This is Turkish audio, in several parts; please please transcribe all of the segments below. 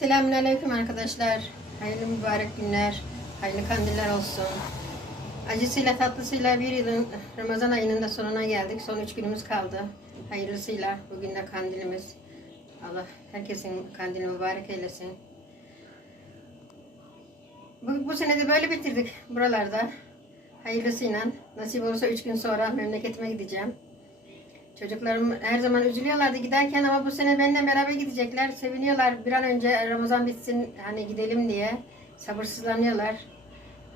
Selamünaleyküm arkadaşlar. Hayırlı mübarek günler, hayırlı kandiller olsun. Acısıyla tatlısıyla bir yılın Ramazan ayının da sonuna geldik. Son üç günümüz kaldı. Hayırlısıyla bugün de kandilimiz. Allah herkesin kandili mübarek eylesin. Bu, bu sene de böyle bitirdik buralarda. Hayırlısıyla. Nasip olursa üç gün sonra memleketime gideceğim. Çocuklarım her zaman üzülüyorlardı giderken ama bu sene benimle beraber gidecekler. Seviniyorlar bir an önce Ramazan bitsin hani gidelim diye. Sabırsızlanıyorlar.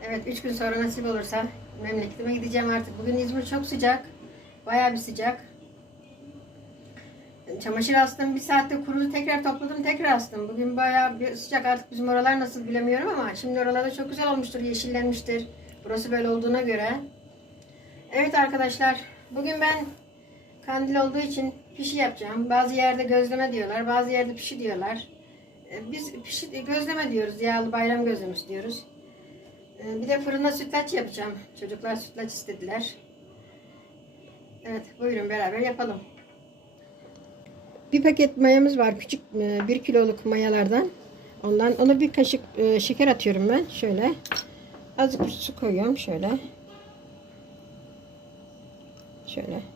Evet üç gün sonra nasip olursa memleketime gideceğim artık. Bugün İzmir çok sıcak. Bayağı bir sıcak. Çamaşır astım bir saatte kurudu tekrar topladım tekrar astım. Bugün bayağı bir sıcak artık bizim oralar nasıl bilemiyorum ama şimdi oralarda çok güzel olmuştur yeşillenmiştir. Burası böyle olduğuna göre. Evet arkadaşlar bugün ben Kandil olduğu için pişi yapacağım. Bazı yerde gözleme diyorlar, bazı yerde pişi diyorlar. Ee, Biz pişi gözleme diyoruz, yağlı bayram gözlemesi diyoruz. Ee, Bir de fırında sütlaç yapacağım. Çocuklar sütlaç istediler. Evet, buyurun beraber yapalım. Bir paket mayamız var, küçük e, bir kiloluk mayalardan. Ondan ona bir kaşık e, şeker atıyorum ben. Şöyle. Azıcık su koyuyorum şöyle. Şöyle.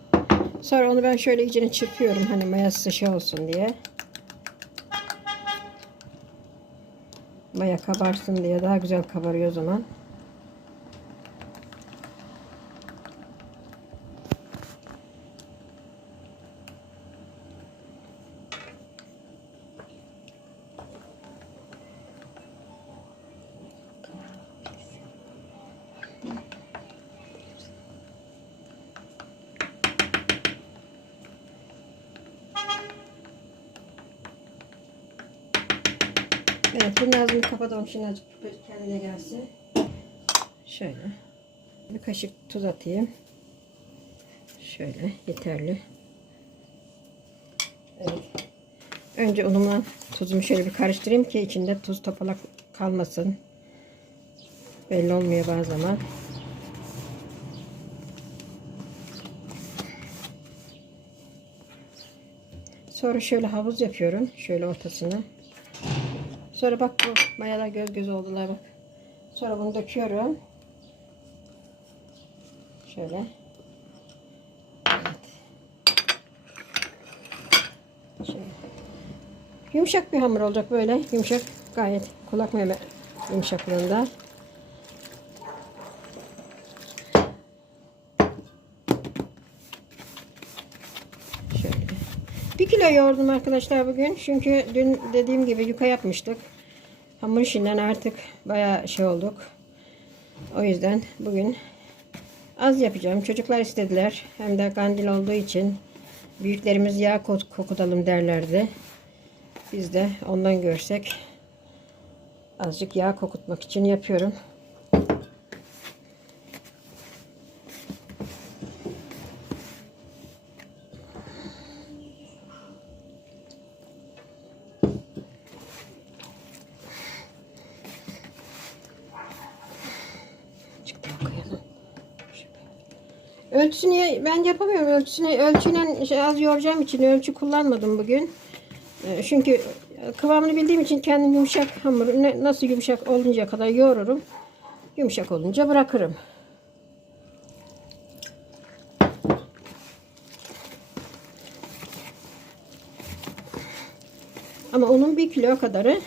Sonra onu ben şöyle içine çırpıyorum hani mayası şey olsun diye. Maya kabarsın diye daha güzel kabarıyor o zaman. Evet bunun ağzını kapatalım şimdi azıcık kendine gelsin. Şöyle. Bir kaşık tuz atayım. Şöyle yeterli. Evet. Önce unumla tuzumu şöyle bir karıştırayım ki içinde tuz topalak kalmasın. Belli olmuyor bazı zaman. Sonra şöyle havuz yapıyorum. Şöyle ortasına. Sonra bak bu mayalar göz göz oldular bak. Sonra bunu döküyorum. Şöyle. Evet. Şöyle. Yumuşak bir hamur olacak böyle. Yumuşak. Gayet kulak meme yumuşaklığında. Şöyle. Kilo yoğurdum arkadaşlar bugün. Çünkü dün dediğim gibi yuka yapmıştık. Hamur işinden artık bayağı şey olduk. O yüzden bugün az yapacağım. Çocuklar istediler. Hem de kandil olduğu için büyüklerimiz yağ kok- kokutalım derlerdi. Biz de ondan görsek azıcık yağ kokutmak için yapıyorum. Azıcık daha koyalım. Ölçüsünü ben yapamıyorum. Ölçüsünü ölçüyle şey, az yoğuracağım için ölçü kullanmadım bugün. Ee, Çünkü kıvamını bildiğim için kendim yumuşak hamuru ne- nasıl yumuşak oluncaya kadar yoğururum. Yumuşak olunca bırakırım. Ama onun bir kilo kadarı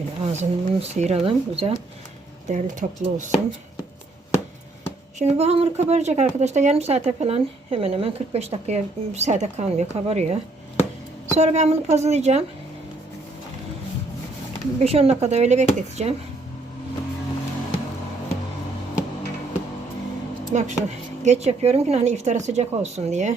Şöyle ağzını bunu sıyıralım. Güzel. Derli toplu olsun. Şimdi bu hamur kabaracak arkadaşlar. Yarım saate falan hemen hemen 45 dakikaya bir saate kalmıyor. Kabarıyor. Sonra ben bunu puzzle'layacağım. 5-10 dakikada öyle bekleteceğim. Bak şu geç yapıyorum ki hani iftara sıcak olsun diye.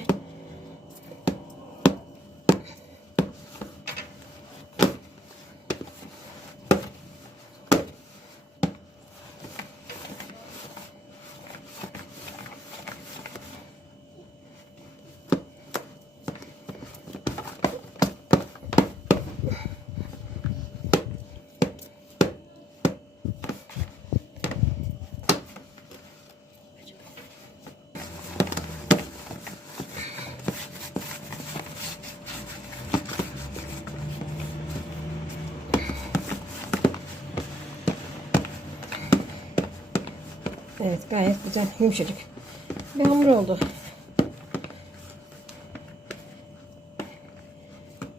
Evet gayet güzel yumuşacık bir hamur oldu.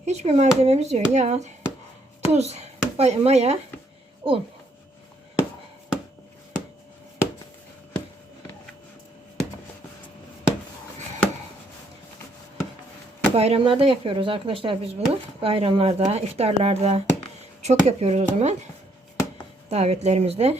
Hiçbir malzememiz yok. Yağ, tuz, maya, un. Bayramlarda yapıyoruz arkadaşlar biz bunu. Bayramlarda, iftarlarda çok yapıyoruz o zaman. Davetlerimizde.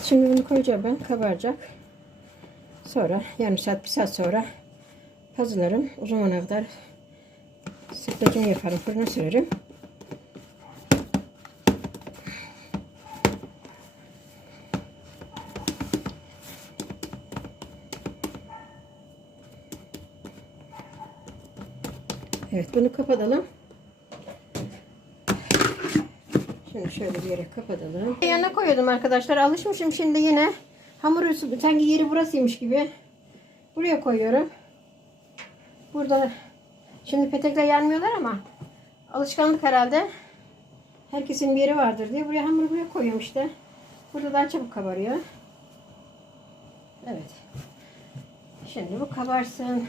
Evet şimdi bunu koyacağım ben kabaracak. Sonra yarım saat bir saat sonra hazırlarım. O zamana kadar sütlacını yaparım fırına sürerim. Evet bunu kapatalım. Şimdi şöyle bir yere kapatalım. Yanına koyuyordum arkadaşlar. Alışmışım şimdi yine. Hamur üstü sanki yeri burasıymış gibi. Buraya koyuyorum. Burada şimdi petekle yanmıyorlar ama alışkanlık herhalde. Herkesin bir yeri vardır diye buraya hamuru buraya koyuyorum işte. Burada daha çabuk kabarıyor. Evet. Şimdi bu kabarsın.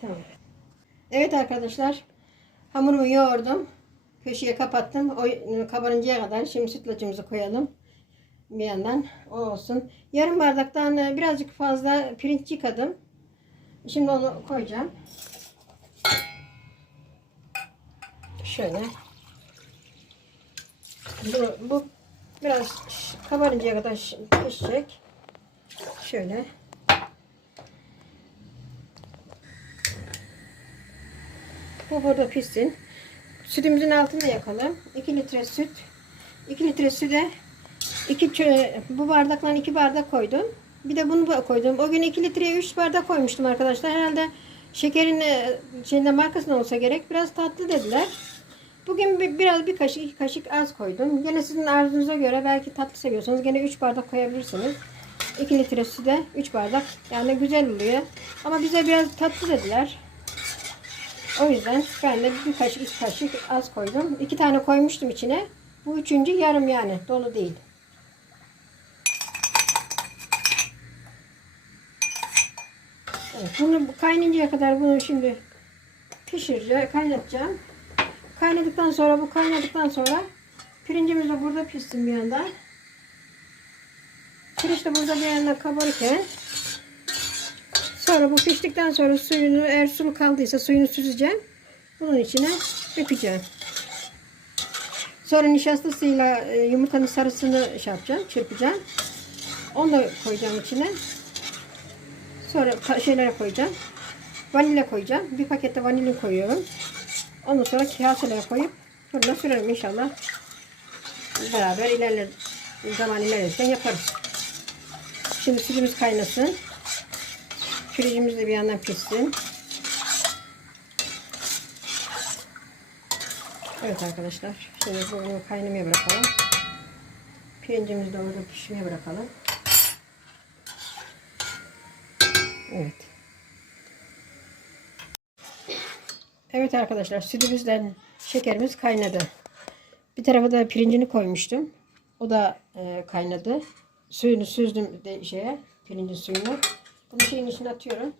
Tamam. Evet arkadaşlar. Hamurumu yoğurdum. Köşeye kapattım. O kabarıncaya kadar şimdi sütlacımızı koyalım. Bir yandan o olsun. Yarım bardaktan e, birazcık fazla pirinç yıkadım. Şimdi onu koyacağım. Şöyle. Bu, bu biraz kabarıncaya kadar pişecek. Şöyle. Bu burada pişsin. Sütümüzün altını yakalım. 2 litre süt. 2 litre süte 2 bu bardakla 2 bardak koydum. Bir de bunu koydum. O gün 2 litreye 3 bardak koymuştum arkadaşlar. Herhalde şekerin e, şeyinde markasında olsa gerek. Biraz tatlı dediler. Bugün bir, biraz bir kaşık iki kaşık az koydum. Gene sizin arzunuza göre belki tatlı seviyorsanız gene 3 bardak koyabilirsiniz. 2 litre süte 3 bardak. Yani güzel oluyor. Ama bize biraz tatlı dediler. O yüzden ben de bir kaşık, iki kaşık az koydum. İki tane koymuştum içine. Bu üçüncü yarım yani. Dolu değil. Evet, bunu kaynayıncaya kadar bunu şimdi pişireceğim, kaynatacağım. Kaynadıktan sonra bu kaynadıktan sonra pirincimiz de burada pişsin bir yandan. Pirinç de burada bir yandan kabarırken Sonra bu piştikten sonra suyunu eğer sulu kaldıysa suyunu süzeceğim. Bunun içine dökeceğim. Sonra nişastasıyla e, yumurtanın sarısını şey yapacağım, çırpacağım. Onu da koyacağım içine. Sonra şeylere koyacağım. Vanilya koyacağım. Bir pakette vanilya koyuyorum. Ondan sonra kaselere koyup fırına sürerim inşallah. Beraber ilerler zaman ilerlerken yaparız. Şimdi sütümüz kaynasın. Pirincimiz de bir yandan pişsin. Evet arkadaşlar. Şimdi bunu kaynamaya bırakalım. Pirincimizi de orada pişmeye bırakalım. Evet. Evet arkadaşlar sütümüzden şekerimiz kaynadı. Bir tarafa da pirincini koymuştum. O da e, kaynadı. Suyunu süzdüm de şeye, pirincin suyunu. Bunu şeyin içine atıyorum.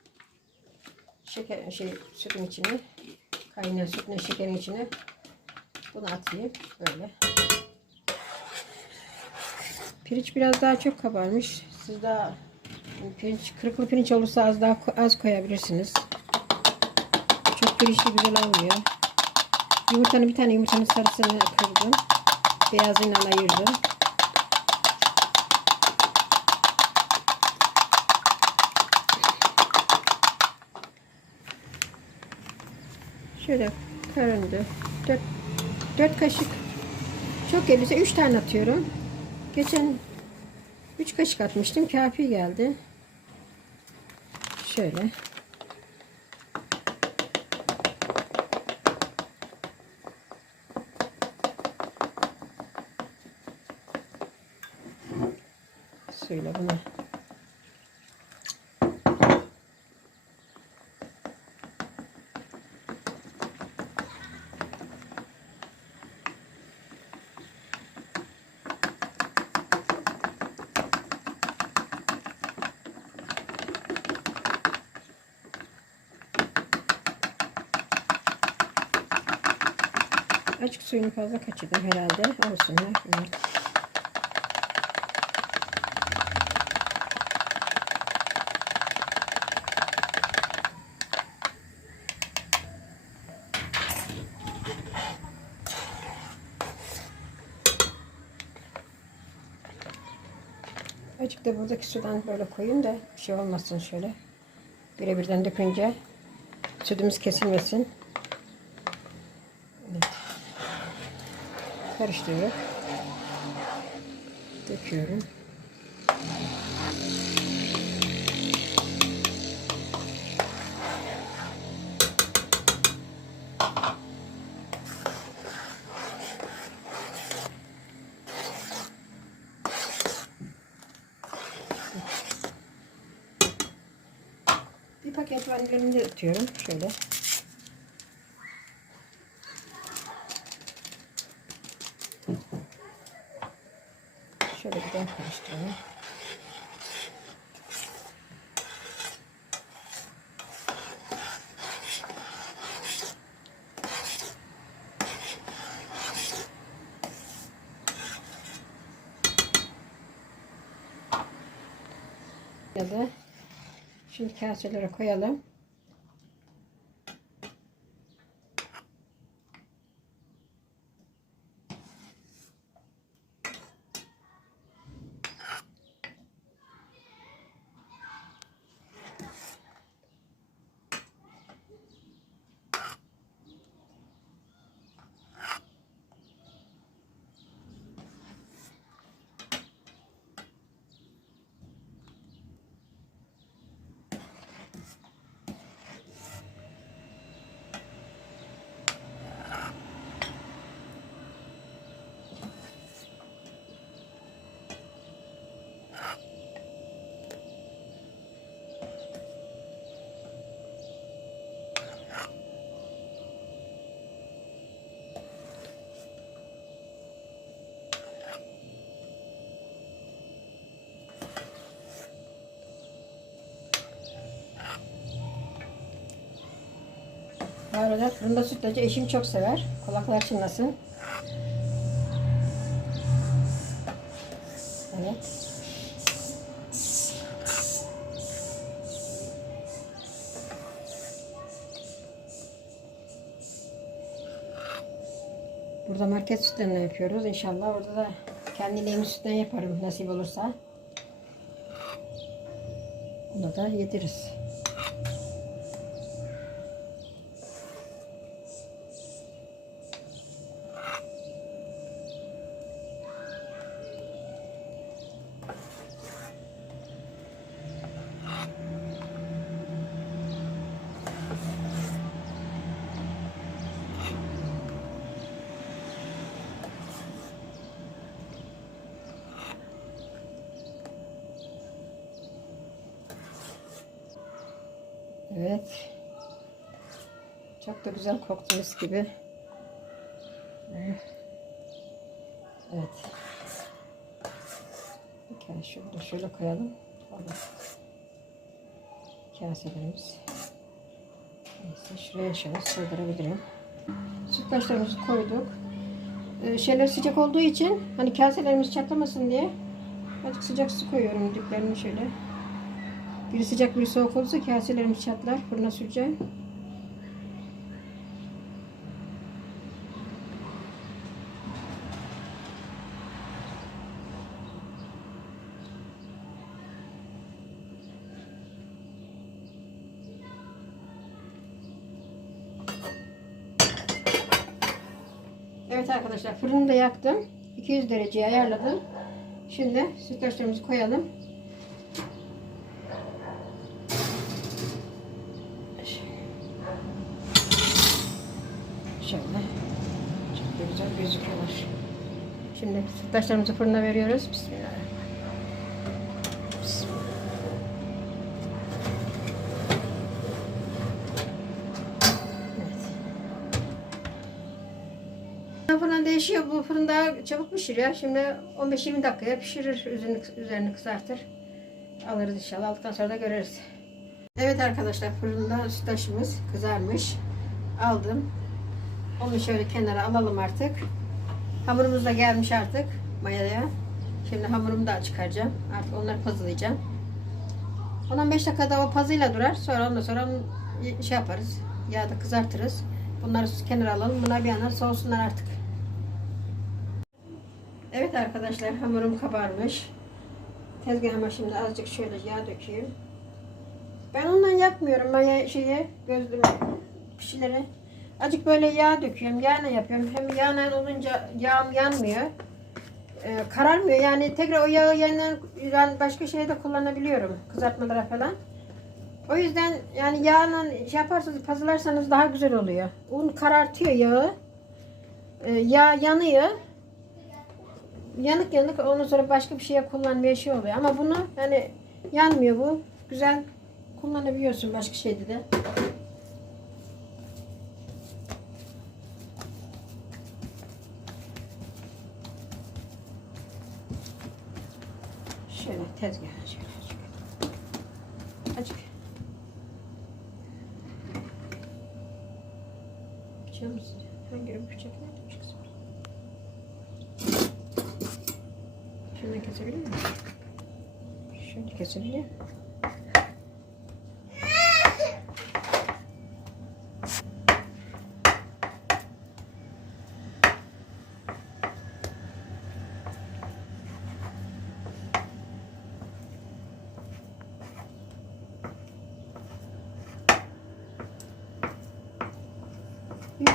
Şeker şey sütün içine. Kaynayan sütün şekerin içine. Bunu atayım böyle. Pirinç biraz daha çok kabarmış. Siz daha pirinç kırıklı pirinç olursa az daha az koyabilirsiniz. Çok pirinçli güzel olmuyor. Yumurtanın bir tane yumurtanın sarısını kırdım. Beyazından ayırdım. Şöyle karındı. Dört, dört kaşık. Çok gelirse üç tane atıyorum. Geçen üç kaşık atmıştım. Kafi geldi. Şöyle. Suyla bunu açık suyunu fazla kaçırdım herhalde. Olsun ya. Evet. Da buradaki sudan böyle koyayım da bir şey olmasın şöyle. Birebirden dökünce sütümüz kesilmesin. Evet. Karıştırıyorum. Döküyorum. Bir paket vanilini de atıyorum. Şöyle bir karıştıralım. Ya da şimdi kaselere koyalım. Arada fırında sütlacı eşim çok sever. Kulaklar çınlasın. Evet. Burada market sütlerinden yapıyoruz. İnşallah orada da kendi ileğimiz sütten yaparım nasip olursa. Onu da yediririz. Evet. Çok da güzel koktu mis gibi. Evet. Bir kere şunu da şöyle koyalım. Tamam. Kaselerimiz. Neyse şuraya şöyle sığdırabilirim. Sütlaçlarımızı koyduk. Ee, şeyler sıcak olduğu için hani kaselerimiz çatlamasın diye azıcık sıcak su koyuyorum diplerini şöyle. Biri sıcak biri soğuk olursa kaselerimiz çatlar. Fırına süreceğim. Evet arkadaşlar fırını da yaktım. 200 dereceye ayarladım. Şimdi sütlaçlarımızı koyalım. Şöyle. Çok da güzel gözüküyorlar. Şimdi sütlaçlarımızı fırına veriyoruz. Bismillah. Bismillah. Evet. Fırın değişiyor. Bu fırında çabuk pişiriyor. Şimdi 15-20 dakikaya pişirir. Üzerini, üzerini kızartır. Alırız inşallah. Aldıktan sonra da görürüz. Evet arkadaşlar fırında sütlaçımız kızarmış. Aldım. Onu şöyle kenara alalım artık. Hamurumuz da gelmiş artık mayaya. Şimdi hamurumu da çıkaracağım. Artık onları pazılayacağım. 10-15 dakikada o pazıyla durar. Sonra ondan sonra şey yaparız. Yağda kızartırız. Bunları kenara alalım. Bunlar bir yandan soğusunlar artık. Evet arkadaşlar hamurum kabarmış. Tezgahıma şimdi azıcık şöyle yağ dökeyim. Ben ondan yapmıyorum. Maya şeyi gözlüm pişileri. Azıcık böyle yağ döküyorum. Yağla yapıyorum. Hem yağla olunca yağım yanmıyor. Ee, kararmıyor. Yani tekrar o yağı yeniden başka şeye de kullanabiliyorum. Kızartmalara falan. O yüzden yani yağla şey yaparsanız pazılarsanız daha güzel oluyor. Un karartıyor yağı. Ee, yağ yanıyor. Yanık yanık ondan sonra başka bir şeye kullanmaya şey oluyor. Ama bunu hani yanmıyor bu. Güzel kullanabiliyorsun başka şeyde de.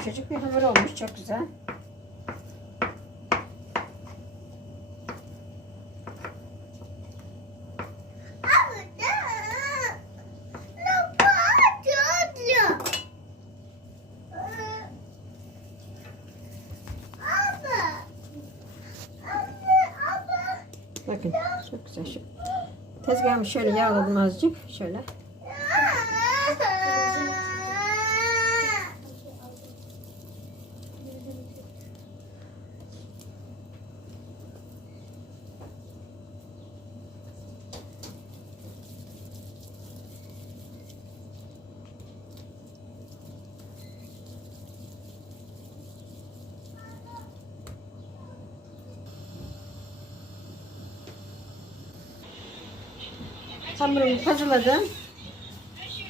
Yumuşacık bir hamur olmuş. Çok güzel. Bakın çok güzel. Tezgahımı şöyle yağladım azıcık. Şöyle. Hamurumu hazırladım.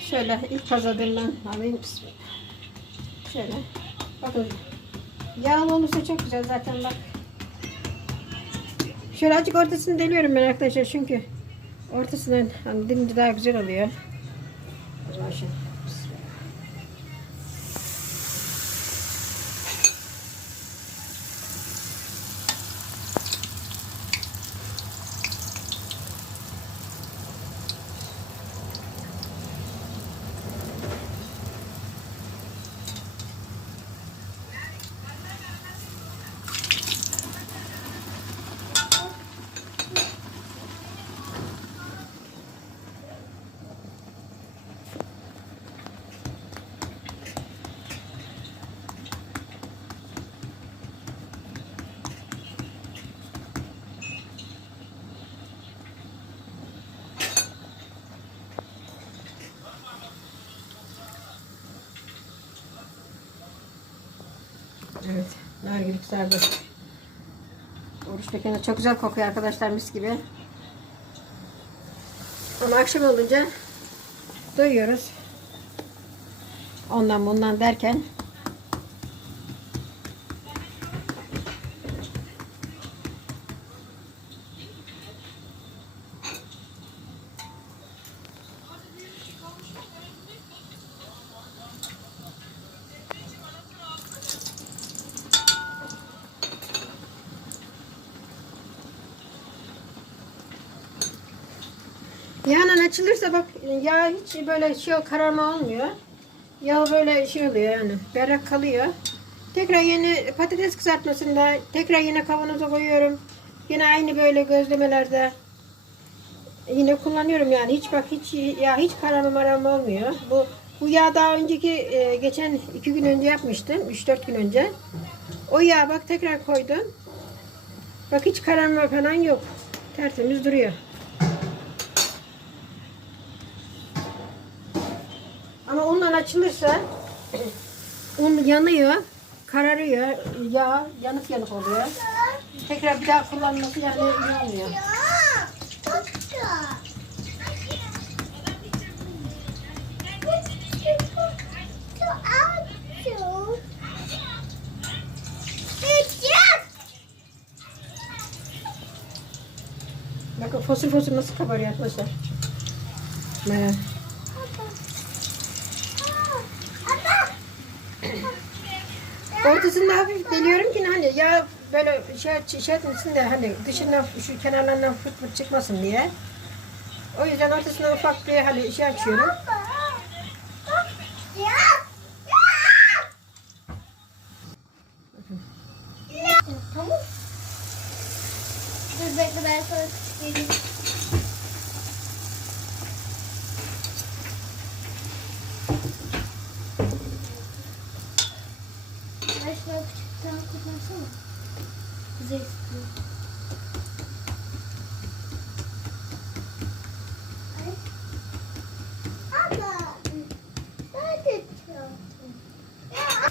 Şöyle ilk hazırladığımdan alayım. Şöyle. Bakın. Yağlı olursa çok güzel zaten bak. Şöyle azıcık ortasını deliyorum ben arkadaşlar çünkü ortasından hani dilince daha güzel oluyor. Kızardı. Oruç pekeni çok güzel kokuyor arkadaşlar mis gibi. Ama akşam olunca doyuyoruz. Ondan bundan derken Yağın açılırsa bak yağ hiç böyle şey kararma olmuyor. Yağ böyle şey oluyor yani berrak kalıyor. Tekrar yeni patates kızartmasında tekrar yine kavanoza koyuyorum. Yine aynı böyle gözlemelerde yine kullanıyorum yani hiç bak hiç ya hiç kararma mararma olmuyor. Bu bu yağ daha önceki e, geçen iki gün önce yapmıştım. 3-4 gün önce. O yağ bak tekrar koydum. Bak hiç kararma falan yok. Tertemiz duruyor. Ama unla açılırsa un yanıyor, kararıyor, yağ yanık yanık oluyor. Tekrar bir daha kullanması yani iyi olmuyor. Bakın fosil fosil nasıl kabarıyor arkadaşlar. Evet. Ortasında hafif deliyorum ki hani ya böyle şey, şey etmesin de hani dışından şu kenarlarından fırt fırt çıkmasın diye. O yüzden ortasına ufak bir hani şey açıyorum. Tamam. Dur bekle ben sana geleyim. Ben şuna küçük bir tane kullansana. Güzel istiyor. Ay. Abla. Nerede çaldın? Ya.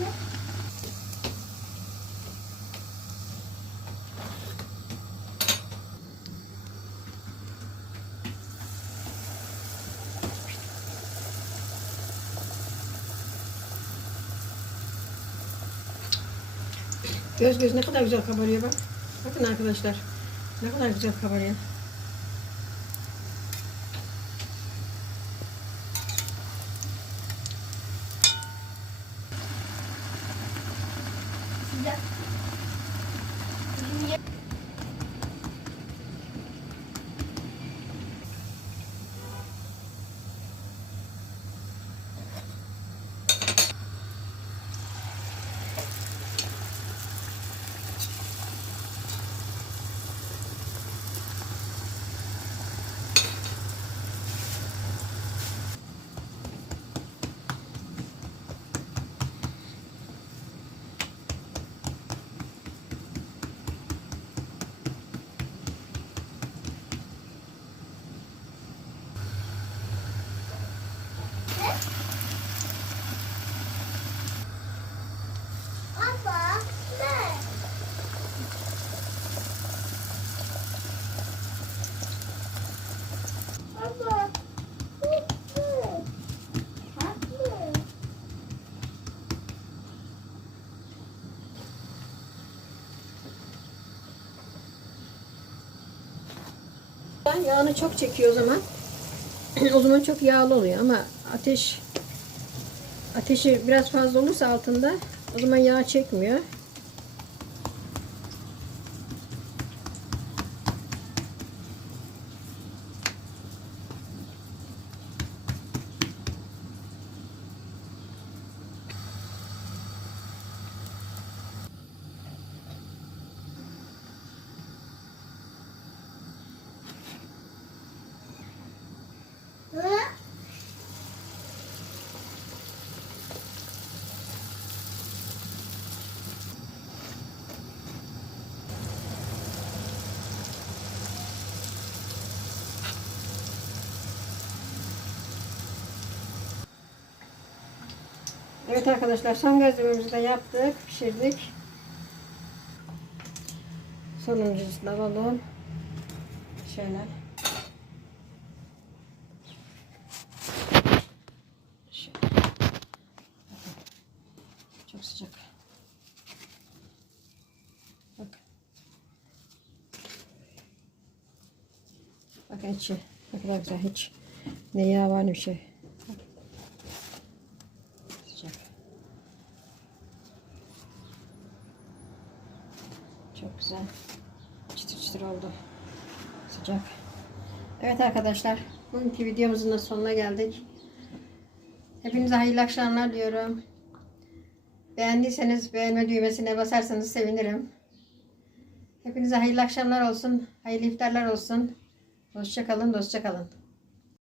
Ne? Göz göz ne kadar güzel kabarıyor bak. Bakın arkadaşlar. Ne kadar güzel kabarıyor. Yağını çok çekiyor o zaman. o zaman çok yağlı oluyor ama ateş ateşi biraz fazla olursa altında o zaman yağ çekmiyor. Arkadaşlar son gözlememizi de yaptık. Pişirdik. Sonuncusunu alalım. Şöyle. Çok sıcak. Bak. Bakın içi. Ne kadar güzel hiç. Ne yağ var ne bir şey. Bak. Sıcak. Çok güzel. Çıtır çıtır oldu. Sıcak. Evet arkadaşlar. Bugünkü videomuzun da sonuna geldik. Hepinize hayırlı akşamlar diyorum. Beğendiyseniz beğenme düğmesine basarsanız sevinirim. Hepinize hayırlı akşamlar olsun. Hayırlı iftarlar olsun. Hoşça kalın, dostça kalın.